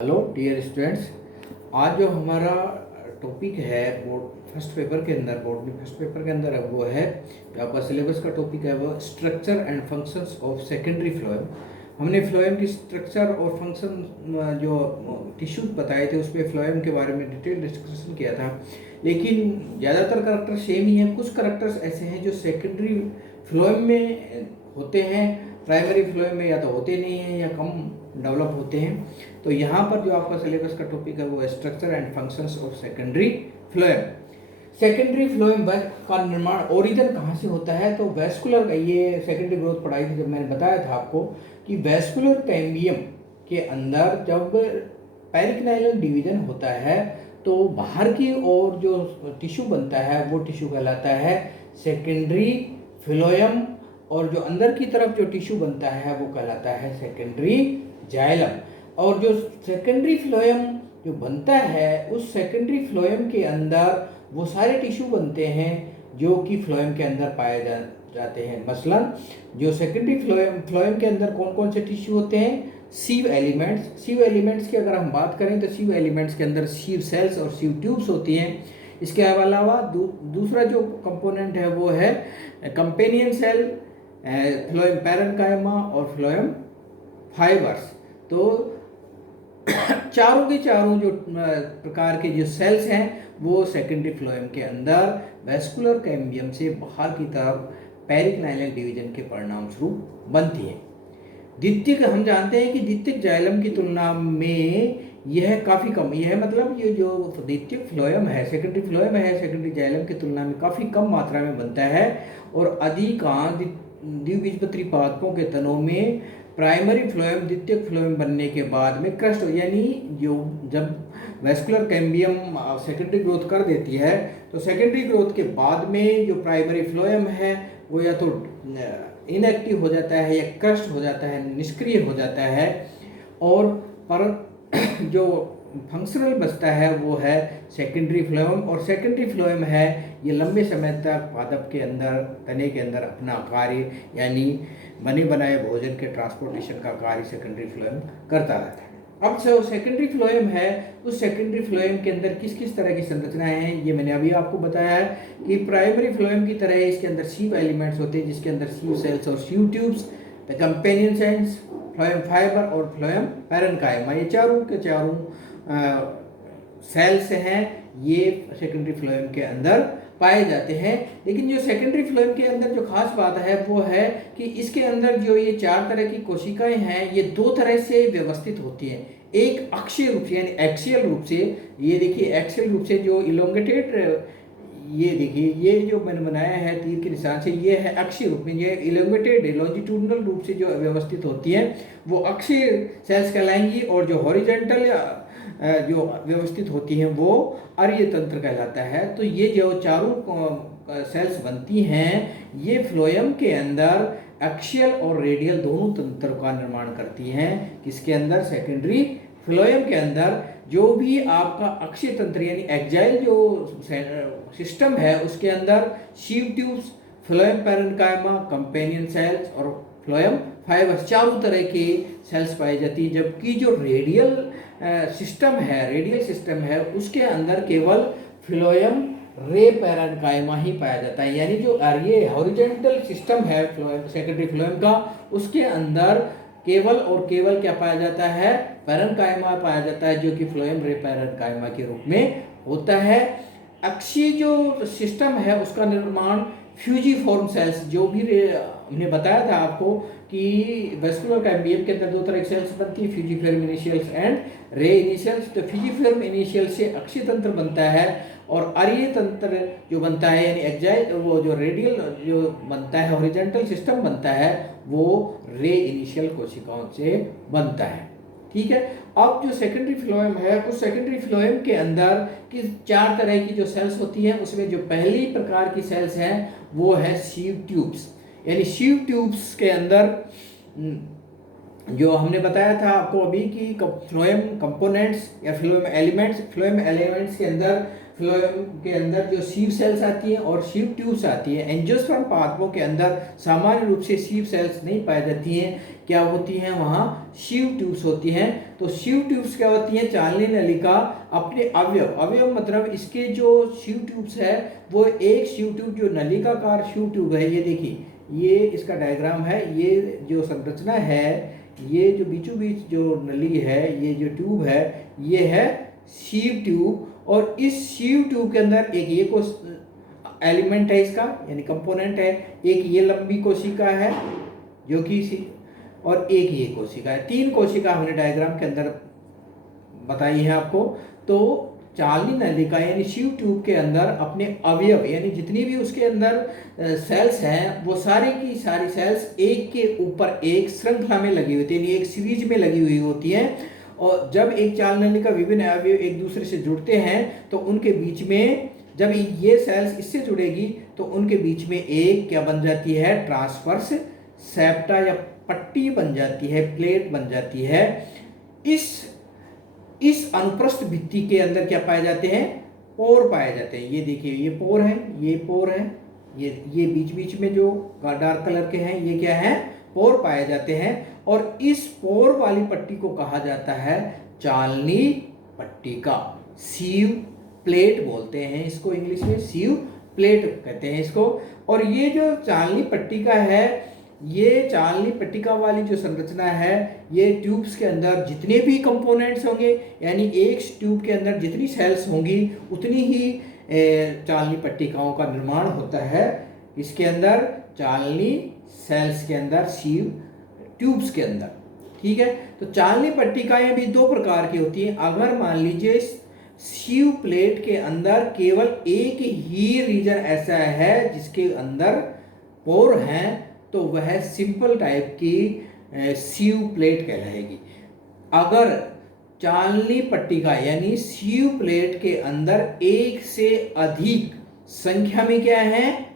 Hello dear students. आज जो हमारा टॉपिक है बोर्ड फर्स्ट पेपर के अंदर बोर्ड में फर्स्ट पेपर के अंदर है वो है जो आपका सिलेबस का टॉपिक है वो structure and functions of secondary phloem. हमने फ्लोएम की स्ट्रक्चर और फंक्शन जो टिश्यूज बताए थे उसमें फ्लोएम के बारे में डिटेल डिस्कशन किया था, लेकिन ज़्यादातर करैक्टर सेम ही हैं। कुछ करैक्टर्स ऐसे हैं जो सेकेंडरी फ्लोएम में होते हैं, प्राइमरी फ्लोएम में या तो होते नहीं हैं या कम डेवलप होते हैं। तो यहाँ पर जो आपका सिलेबस का टॉपिक है वो है structure and functions of secondary phloem. Secondary phloem का निर्माण ओरिजिन कहाँ से होता है? तो वैस्कुलर, ये सेकेंडरी ग्रोथ पढ़ाई थी जब मैंने बताया था आपको कि वैस्कुलर कैम्बियम के अंदर जब पेरिक्नाइलल डिवीजन होता है तो बाहर की ओर जो टिश्यू बनता है वो टिश्यू कहलाता है सेकेंडरी फ्लोएम, और जो अंदर की तरफ जो टिश्यू बनता है वो कहलाता है सेकेंडरी जाइलम। और जो सेकेंडरी फ्लोएम जो बनता है उस सेकेंडरी फ्लोएम के अंदर वो सारे टिश्यू बनते हैं जो कि फ्लोएम के अंदर पाए जाते हैं। मसलन जो सेकेंडरी फ्लोएम के अंदर कौन कौन से टिश्यू होते हैं? सीव एलिमेंट्स की अगर हम बात करें तो सीव एलिमेंट्स के अंदर सीव सेल्स और सीव ट्यूब्स होती हैं। इसके अलावा दूसरा जो कंपोनेंट है वो है कंपेनियन सेल, फ्लोएम पैरेन्काइमा और फ्लोएम फाइबर्स। तो चारों के चारों जो प्रकार के जो सेल्स हैं वो सेकेंडरी फ्लोएम के अंदर वैस्कुलर कैम्बियम से बाहर की तरफ पेरिक्नाइलल डिवीजन के परिणाम स्वरूप बनती हैं। द्वितीयक, हम जानते हैं कि द्वितीयक जाइलम की तुलना में यह काफ़ी कम, यह मतलब ये जो द्वितीयक फ्लोएम है, सेकेंडरी फ्लोएम है, सेकेंडरी जाइलम की तुलना में काफ़ी कम मात्रा में बनता है। और अधिकांश द्विबीजपत्री पादपों के तनों में प्राइमरी फ्लोएम द्वितीयक फ्लोएम बनने के बाद में क्रस्ट, यानी जो जब वैस्कुलर कैम्बियम सेकेंडरी ग्रोथ कर देती है तो सेकेंडरी ग्रोथ के बाद में जो प्राइमरी फ्लोएम है वो या तो इनएक्टिव हो जाता है या क्रस्ट हो जाता है, निष्क्रिय हो जाता है। और पर जो फंक्शनल बचता है वो है सेकेंडरी फ्लोएम, और सेकेंडरी फ्लोएम है ये लंबे समय तक पादप के अंदर, तने के अंदर अपना कार्य यानी बने बनाए भोजन के ट्रांसपोर्टेशन का कार्य सेकेंडरी फ्लोएम करता रहता है। अब जो सेकेंडरी फ्लोएम है उस सेकेंडरी फ्लोएम के अंदर किस किस तरह की संरचनाएं हैं ये मैंने अभी आपको बताया है कि प्राइमरी फ्लोएम की तरह इसके अंदर सीव एलिमेंट्स होते हैं जिसके अंदर सीव सेल्स और sieve tubes, companion cells, phloem fibre और फ्लोएम पैरेन्काइमा, ये चारों के चारों सेल्स हैं, ये सेकेंडरी फ्लोएम के अंदर पाए जाते हैं। लेकिन जो सेकेंडरी फ्लोएम के अंदर जो खास बात है वो है कि इसके अंदर जो ये चार तरह की कोशिकाएं हैं ये दो तरह से व्यवस्थित होती हैं। एक अक्षीय रूप से यानी एक्सियल रूप से, ये देखिए एक्सियल रूप से जो इलोंगेटेड, ये देखिए ये जो मैंने बनाया है तीर के निशान से, ये है अक्षीय रूप में, ये इलोंगेटेड लॉन्जिट्यूडनल रूप से जो व्यवस्थित होती हैं वो अक्षीय सेल्स कहलाएंगी, और जो हॉरिजॉन्टल या जो व्यवस्थित होती हैं वो अर्य तंत्र कहलाता है। तो ये जो चारों सेल्स बनती हैं ये फ्लोएम के अंदर एक्सियल और रेडियल दोनों तंत्र का निर्माण करती हैं। किसके अंदर? सेकेंडरी फ्लोएम के अंदर। जो भी आपका अक्षीय तंत्र यानी एक्जाइल जो सिस्टम है उसके अंदर sieve tubes, phloem parenchyma, companion cells और फ्लोएम फाइबर्स, चारों तरह के सेल्स पाई जाती है। जबकि जो रेडियल सिस्टम है उसके अंदर केवल फ्लोएम रे पैरेन्काइमा ही पाया जाता है। यानी जो ये हॉरिजॉन्टल सिस्टम है सेकेंडरी फ्लोएम का, उसके अंदर केवल और केवल क्या पाया जाता है? पैरेन्काइमा पाया जाता है, जो कि फ्लोएम रे पैरेन्काइमा के रूप में होता है। अक्षीय जो सिस्टम है उसका निर्माण फ्यूजीफॉर्म सेल्स, जो भी हमने बताया था आपको कि वैस्कुलर कैम्बियम के अंदर दो तरह की सेल्स बनती है, फ्यूजीफॉर्म इनिशियल्स एंड रे इनिशियल्स। तो फ्यूजीफॉर्म इनिशियल से अक्षीय तंत्र बनता है, और अर्य तंत्र जो बनता है यानी एक्जाइल, वो जो रेडियल जो बनता है, हॉरिजॉन्टल सिस्टम बनता है, वो रे इनिशियल कोशिकाओं से बनता है। ठीक है। अब जो सेकेंडरी फ्लोएम है उस सेकेंडरी फ्लोएम के अंदर की चार तरह की जो सेल्स होती हैं उसमें जो पहली प्रकार की सेल्स हैं वो है सीव ट्यूब्स। यानी सीव ट्यूब्स के अंदर जो हमने बताया था आपको अभी कि फ्लोएम कंपोनेंट्स या फ्लोएम एलिमेंट्स के अंदर फ्लोएम के अंदर जो सीव सेल्स आती हैं और सीव ट्यूब्स आती हैं। एंजियोस्पर्म पादपों के अंदर सामान्य रूप से सीव सेल्स नहीं पाई जाती हैं, क्या होती हैं वहाँ सीव ट्यूब्स होती हैं। तो सीव ट्यूब्स क्या होती हैं, चालनी नलिका अपने अवयव मतलब इसके जो सीव ट्यूब्स है वो एक सीव ट्यूब जो नलिकाकार सीव ट्यूब है, ये देखिए ये इसका डायग्राम है, ये जो संरचना है, ये जो बीचों बीच जो नली है, ये जो ट्यूब है ये है सीव ट्यूब। और इस सीव ट्यूब के अंदर एक ये एलिमेंट है इसका, यानी कंपोनेंट है, एक ये लंबी कोशिका है जो कि और एक ये कोशिका है, 3 कोशिका हमने डायग्राम के अंदर बताई है आपको। तो चालनी नलिका यानी सीव ट्यूब के अंदर अपने अवयव यानी जितनी भी उसके अंदर सेल्स हैं वो सारी की सारी सेल्स एक के ऊपर एक श्रृंखला में लगी होती है, यानी एक सीरीज में लगी हुई होती हैं। और जब एक चालनी नलिका विभिन्न अवयव एक दूसरे से जुड़ते हैं तो उनके बीच में जब ये सेल्स इससे जुड़ेगी तो उनके बीच में एक क्या बन जाती है, ट्रांसवर्स सेप्टा या पट्टी बन जाती है, प्लेट बन जाती है। इस अनुप्रस्थ भित्ति के अंदर क्या पाए जाते हैं, पोर पाए जाते हैं। ये देखिए ये पोर है, ये पोर है, ये बीच बीच में जो डार्क कलर के हैं ये क्या है, पोर पाए जाते हैं। और इस पोर वाली पट्टी को कहा जाता है चालनी पट्टिका, सीव प्लेट बोलते हैं इसको, इंग्लिश में सीव प्लेट कहते हैं इसको। और ये जो चालनी पट्टिका है, ये चालनी पट्टिका वाली जो संरचना है, ये ट्यूब्स के अंदर जितने भी कंपोनेंट्स होंगे, यानी एक ट्यूब के अंदर जितनी सेल्स होंगी उतनी ही चालनी पट्टिकाओं का निर्माण होता है। इसके अंदर चालनी सेल्स के अंदर, सीव ट्यूब्स के अंदर, ठीक है। तो चालनी पट्टिकाएं भी 2 प्रकार की होती हैं। अगर मान लीजिए सीव प्लेट के अंदर केवल एक ही रीजन ऐसा है जिसके अंदर पोर हैं तो वह सिंपल टाइप की सीव प्लेट कहलाएगी। अगर चालनी पट्टिका यानी सीव प्लेट के अंदर एक से अधिक संख्या में क्या है,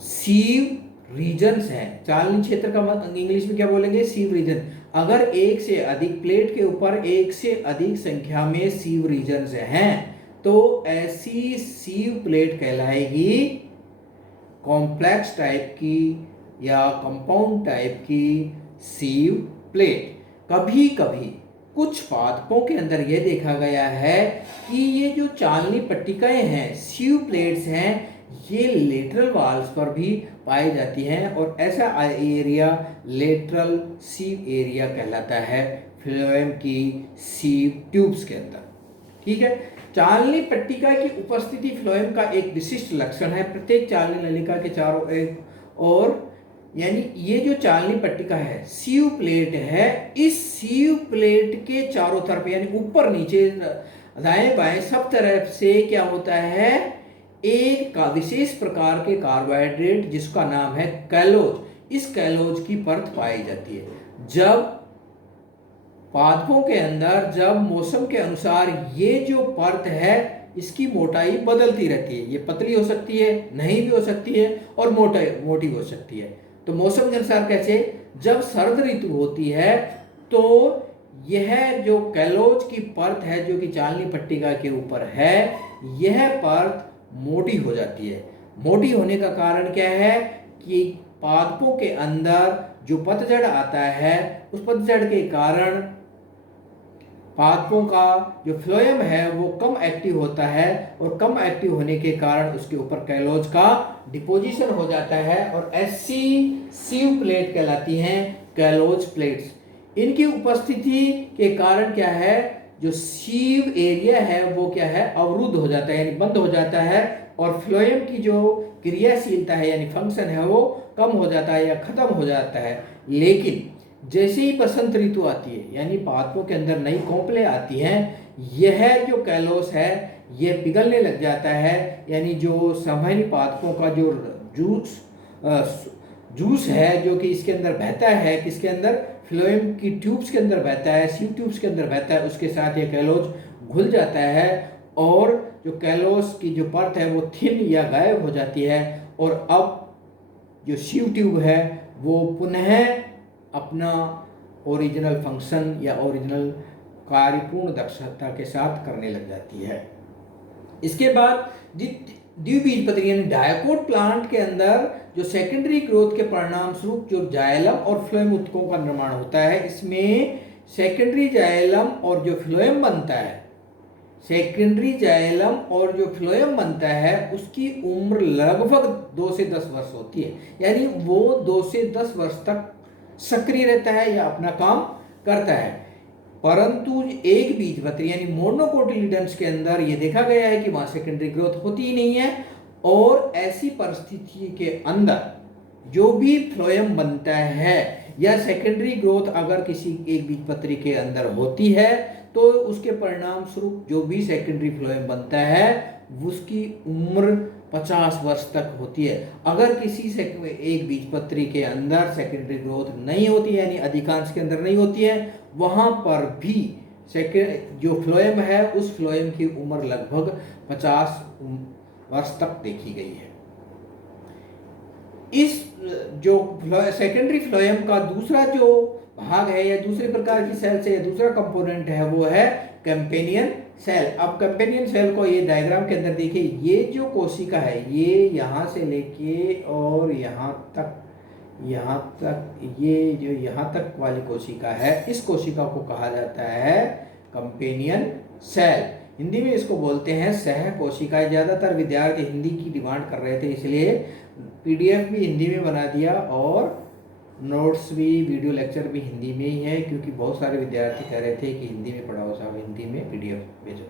सीव रीजन्स हैं, चालनी क्षेत्र का इंग्लिश में क्या बोलेंगे, सीव रीजन। अगर एक से अधिक प्लेट के ऊपर एक से अधिक संख्या में सीव रीजन्स हैं तो ऐसी सीव प्लेट कहलाएगी कॉम्प्लेक्स टाइप की या कंपाउंड टाइप की सीव प्लेट। कभी कभी कुछ पादपों के अंदर यह देखा गया है कि ये जो चालनी पट्टिकाएं हैं, सीव प्लेट्स हैं, ये लेटरल वॉल्स पर भी पाई जाती हैं और ऐसा एरिया लेटरल सीव एरिया कहलाता है फ्लोएम की सीव ट्यूब्स के अंदर, ठीक है। चालनी पट्टिका की उपस्थिति फ्लोएम का एक विशिष्ट लक्षण है। प्रत्येक चालनी नलिका के चारों ओर, यानी ये जो चालनी पट्टिका है, सीव प्लेट है, इस सीव प्लेट के चारों तरफ यानी ऊपर नीचे दाएं बाएं सब तरफ से क्या होता है, एक का विशेष प्रकार के कार्बोहाइड्रेट जिसका नाम है कैलोज, इस कैलोज की परत पाई जाती है। जब पादपों के अंदर जब मौसम के अनुसार ये जो परत है इसकी मोटाई बदलती रहती है, ये पतली हो सकती है, नहीं भी हो सकती है और मोटी हो सकती है। तो मौसम के अनुसार कैसे, जब सर्द ऋतु होती है तो यह जो कैलोज की परत है जो कि चालनी पट्टिका के ऊपर है, यह परत मोटी हो जाती है। मोटी होने का कारण क्या है कि पादपों के अंदर जो पतझड़ आता है उस पतझड़ के कारण पादपों का जो फ्लोएम है वो कम एक्टिव होता है और कम एक्टिव होने के कारण उसके ऊपर कैलोज का डिपोजिशन हो जाता है और ऐसी सीव प्लेट कहलाती हैं कैलोज प्लेट्स। इनकी उपस्थिति के कारण क्या है, जो सीव एरिया है वो क्या है, अवरुद्ध हो जाता है यानी बंद हो जाता है और फ्लोएम की जो क्रियाशीलता है यानी फंक्शन है वो कम हो जाता है या खत्म हो जाता है। लेकिन जैसे ही बसंत ऋतु आती है यानी पादपों के अंदर नई कोंपलें आती हैं, यह जो कैलोस है यह पिघलने लग जाता है, यानी जो सामान्य पादपों का जो जूस है जो कि इसके अंदर बहता है, किसके अंदर, फ्लोएम की ट्यूब्स के अंदर बहता है, सीव ट्यूब्स के अंदर बहता है, उसके साथ ये कैलोज घुल जाता है और जो कैलोस की जो परत है वो थिन या गायब हो जाती है और अब जो सीव ट्यूब है वो पुनः अपना ओरिजिनल फंक्शन या ओरिजिनल कार्यपूर्ण दक्षता के साथ करने लग जाती है। इसके बाद द्विबीजपत्री यानी डायकोट प्लांट के अंदर जो सेकेंडरी ग्रोथ के परिणाम स्वरूप जो जाइलम और फ्लोएम ऊतकों का निर्माण होता है, इसमें सेकेंडरी जाइलम और जो फ्लोएम बनता है, सेकेंडरी जाइलम और जो फ्लोएम बनता है उसकी उम्र लगभग 2 से 10 वर्ष होती है, यानी वो 2 से 10 वर्ष तक सक्रिय रहता है या अपना काम करता है। परंतु एक बीजपत्री यानी मोनोकोटिलिडन्स के अंदर ये देखा गया है कि वहाँ सेकेंडरी ग्रोथ होती ही नहीं है, और ऐसी परिस्थिति के अंदर जो भी फ्लोएम बनता है या सेकेंडरी ग्रोथ अगर किसी एक बीजपत्री के अंदर होती है तो उसके परिणाम स्वरूप जो भी सेकेंडरी फ्लोएम बनता है उसकी उम्र 50 वर्ष तक होती है। अगर किसी से एक बीजपत्री के अंदर सेकेंडरी ग्रोथ नहीं होती है, यानी अधिकांश के अंदर नहीं होती है, वहां पर भी जो फ्लोएम है उस फ्लोएम की उम्र लगभग 50 वर्ष तक देखी गई है। इस जो सेकेंडरी फ्लोएम का दूसरा जो भाग है या दूसरे प्रकार की सेल से दूसरा कंपोनेंट है वो है कंपेनियन सेल। अब कंपेनियन सेल को ये डायग्राम के अंदर देखिए, ये जो कोशिका है ये यहाँ से लेके और यहाँ तक ये जो यहाँ तक वाली कोशिका है, इस कोशिका को कहा जाता है कंपेनियन सेल। हिंदी में इसको बोलते हैं सह कोशिका। ज़्यादातर विद्यार्थी हिंदी की डिमांड कर रहे थे, इसलिए पीडीएफ भी हिंदी में बना दिया और नोट्स भी, वीडियो लेक्चर भी हिंदी में ही है, क्योंकि बहुत सारे विद्यार्थी कह रहे थे कि हिंदी में पढ़ाओ साहब, हिंदी में पीडीएफ भेजो।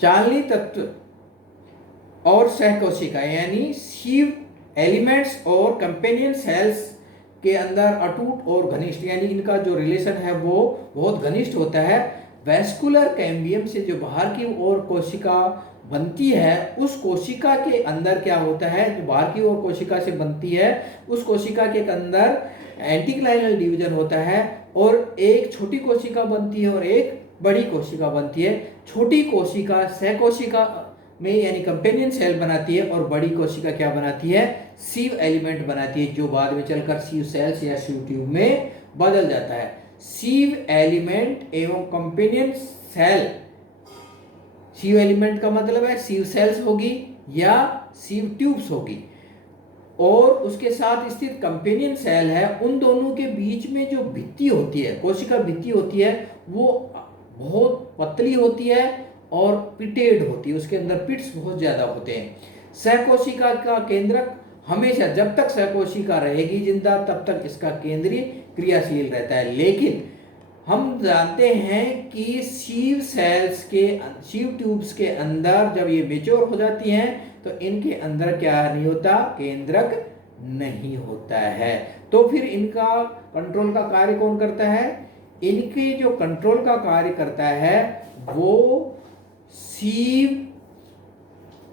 चालनी तत्व और सहकोशिका यानी सीव एलिमेंट्स और कंपेनियन सेल्स के अंदर अटूट और घनिष्ठ, यानी इनका जो रिलेशन है वो बहुत घनिष्ठ होता है। वैस्कुलर कैम्बियम से जो बाहर की ओर कोशिका बनती है, उस कोशिका के अंदर क्या होता है, जो बाहर की ओर कोशिका से बनती है उस कोशिका के अंदर एंटीक्लाइनल डिवीजन होता है, और एक छोटी कोशिका बनती है और एक बड़ी कोशिका बनती है। छोटी कोशिका सहकोशिका में यानी कंपेनियन सेल बनाती है, और बड़ी कोशिका क्या बनाती है, सीव एलिमेंट बनाती है, जो बाद में चलकर सीव सेल्स या सीव ट्यूब में बदल जाता है। सीव एलिमेंट एवं कंपेनियन सेल, सीव एलिमेंट का मतलब है सीव सेल्स होगी या सीव ट्यूब्स होगी, और उसके साथ स्थित कंपेनियन सेल है, उन दोनों के बीच में जो भित्ति होती है, कोशिका भित्ति होती है, वो बहुत पतली होती है और पिटेड होती है, उसके अंदर पिट्स बहुत ज़्यादा होते हैं। सहकोशिका का केंद्रक हमेशा, जब तक सहकोशिका रहेगी जिंदा तब तक इसका केंद्रीय क्रियाशील रहता है, लेकिन हम जानते हैं कि सीव सेल्स के, सीव ट्यूब्स के अंदर जब ये मेच्योर हो जाती हैं तो इनके अंदर क्या नहीं होता, केंद्रक नहीं होता है। तो फिर इनका कंट्रोल का कार्य कौन करता है, इनके जो कंट्रोल का कार्य करता है वो सीव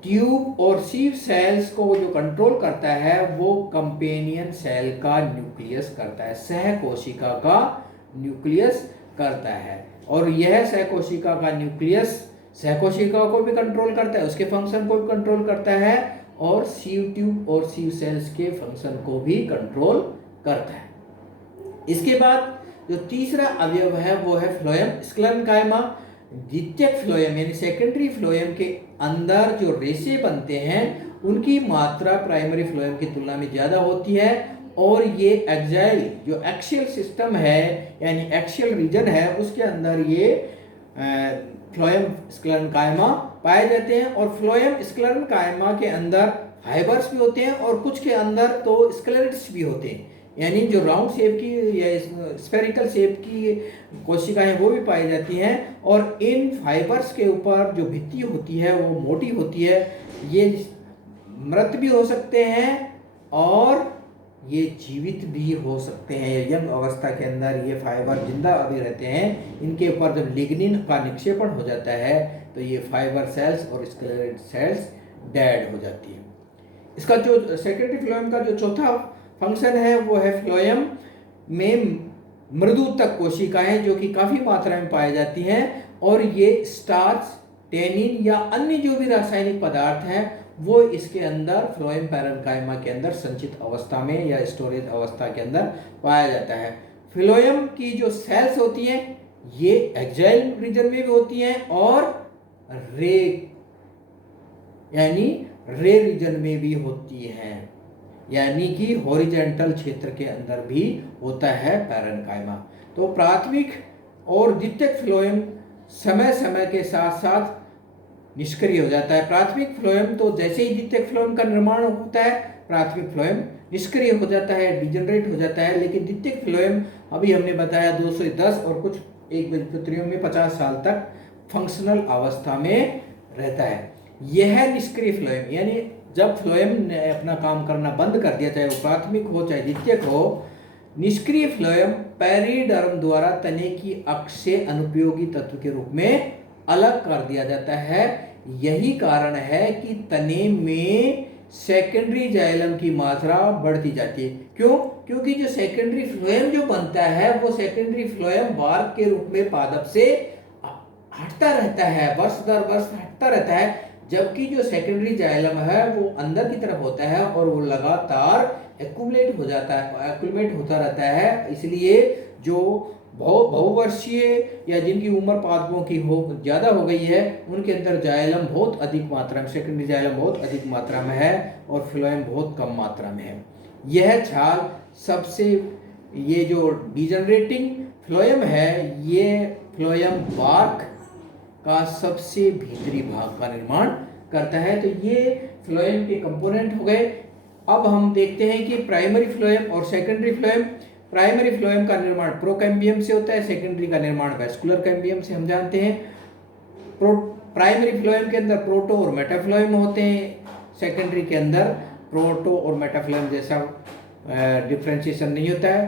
ट्यूब और सीव सेल्स को जो कंट्रोल करता है वो कंपेनियन सेल का न्यूक्लियस करता है, सहकोशिका का न्यूक्लियस करता है। और यह सहकोशिका का न्यूक्लियस सहकोशिका को भी कंट्रोल करता है, उसके फंक्शन को भी कंट्रोल करता है, और सीव ट्यूब और सीव सेल्स के फंक्शन को भी कंट्रोल करता है। इसके बाद जो तीसरा अवयव है वो है फ्लोएम स्क्लेरेन्काइमा। द्वितीयक फ्लोएम यानी सेकेंडरी फ्लोएम के अंदर जो रेशे बनते हैं उनकी मात्रा प्राइमरी फ्लोएम की तुलना में ज़्यादा होती है, और ये एक्साइल जो एक्सियल सिस्टम है यानी एक्सियल रीजन है उसके अंदर ये फ्लोएम स्क्लेरेन्काइमा पाए जाते हैं। और फ्लोएम स्क्लेरेन्काइमा के अंदर फाइबर्स भी होते हैं और कुछ के अंदर तो स्क्लेरेट्स भी होते हैं, यानी जो राउंड शेप की या स्फेरिकल शेप की कोशिकाएं वो भी पाई जाती हैं, और इन फाइबर्स के ऊपर जो भित्ति होती है वो मोटी होती है। ये मृत भी हो सकते हैं और ये जीवित भी हो सकते हैं। यंग अवस्था के अंदर ये फाइबर जिंदा अभी रहते हैं, इनके ऊपर जब लिग्निन का निक्षेपण हो जाता है तो ये फाइबर सेल्स और स्क्लेरेट सेल्स डेड हो जाती है। इसका जो सेकेंडरी फ्लोएम का जो चौथा फंक्शन है वो है फ्लोएम में मृदुतक कोशिकाएं जो कि काफ़ी मात्रा में पाई जाती हैं, और ये स्टार्च, टेनिन या अन्य जो भी रासायनिक पदार्थ हैं वो इसके अंदर फ्लोएम पैरेन्काइमा के अंदर संचित अवस्था में या स्टोरेज अवस्था के अंदर पाया जाता है। फ्लोएम की जो सेल्स होती हैं ये एक्साइल रीजन में भी होती हैं और रे यानी रे रीजन में भी होती हैं, यानी कि हॉरिजेंटल क्षेत्र के अंदर भी होता है पैरेन्काइमा। तो प्राथमिक और द्वितीयक फ्लोएम समय समय के साथ साथ निष्क्रिय हो जाता है। प्राथमिक फ्लोएम तो जैसे ही द्वितीयक फ्लोएम का निर्माण होता है, प्राथमिक फ्लोएम निष्क्रिय हो जाता है, डिजनरेट हो जाता है। लेकिन द्वितीयक फ्लोएम अभी हमने बताया 2 से 10 और कुछ एक बीजपत्रियों में 50 साल तक फंक्शनल अवस्था में रहता है। यह निष्क्रिय फ्लोएम यानी जब फ्लोएम ने अपना काम करना बंद कर दिया, चाहे वो प्राथमिक हो चाहे द्वितीयक हो, निष्क्रिय फ्लोएम पेरिडर्म द्वारा तने की अक्ष से अनुपयोगी तत्व के रूप में अलग कर दिया जाता है। यही कारण है कि तने में सेकेंडरी जाइलम की मात्रा बढ़ती जाती है। क्यों? क्योंकि जो सेकेंडरी फ्लोएम जो बनता है वो सेकेंडरी फ्लोएम बार्क के रूप में पादप से हटता रहता है, वर्ष दर वर्ष हटता रहता है, जबकि जो सेकेंडरी जाइलम है वो अंदर की तरफ होता है और वो लगातार एक्यूमुलेट हो जाता है, एक्यूमुलेट होता रहता है। इसलिए जो बहुवर्षीय या जिनकी उम्र पादपों की ज़्यादा हो गई है, उनके अंदर जाइलम बहुत अधिक मात्रा में, सेकेंडरी जाइलम बहुत अधिक मात्रा में है और फ्लोएम बहुत कम मात्रा में है। यह छाल सबसे, ये जो डिजनरेटिंग फ्लोएम है, ये फ्लोएम बार्क का सबसे भीतरी भाग का निर्माण करता है। तो ये फ्लोएम के कंपोनेंट हो गए। अब हम देखते हैं कि प्राइमरी फ्लोएम और सेकेंडरी फ्लोएम। प्राइमरी फ्लोएम का निर्माण प्रोकैम्बियम से होता है, सेकेंडरी का निर्माण वैस्कुलर कैम्बियम से हम जानते हैं। प्राइमरी फ्लोएम के अंदर प्रोटो और मेटाफ्लोएम होते हैं, सेकेंडरी के अंदर प्रोटो और मेटाफ्लोएम जैसा डिफ्रेंशिएशन नहीं होता है।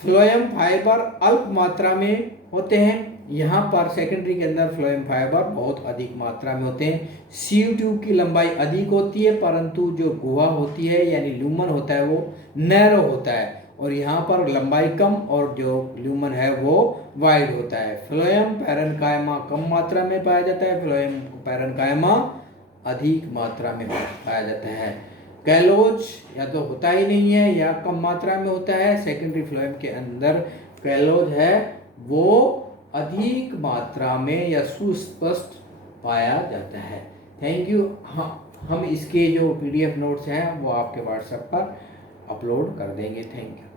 फ्लोएम फाइबर अल्प मात्रा में होते हैं, यहाँ पर सेकेंडरी के अंदर फ्लोएम फाइबर बहुत अधिक मात्रा में होते हैं। सीव ट्यूब की लंबाई अधिक होती है, परंतु जो गुहा होती है यानी ल्यूमन होता है वो नैरो होता है, और यहाँ पर लंबाई कम और जो ल्यूमन है वो वाइड होता है। फ्लोएम पैरेन्काइमा कम मात्रा में पाया जाता है, फ्लोएम पैरेन्काइमा अधिक मात्रा में पाया जाता है। कैलोज या तो होता ही नहीं है या कम मात्रा में होता है। सेकेंडरी फ्लोएम के अंदर कैलोज है वो अधिक मात्रा में या सुस्पष्ट पाया जाता है। Thank you. हम इसके जो PDF नोट्स हैं वो आपके व्हाट्सएप पर अपलोड कर देंगे। Thank you.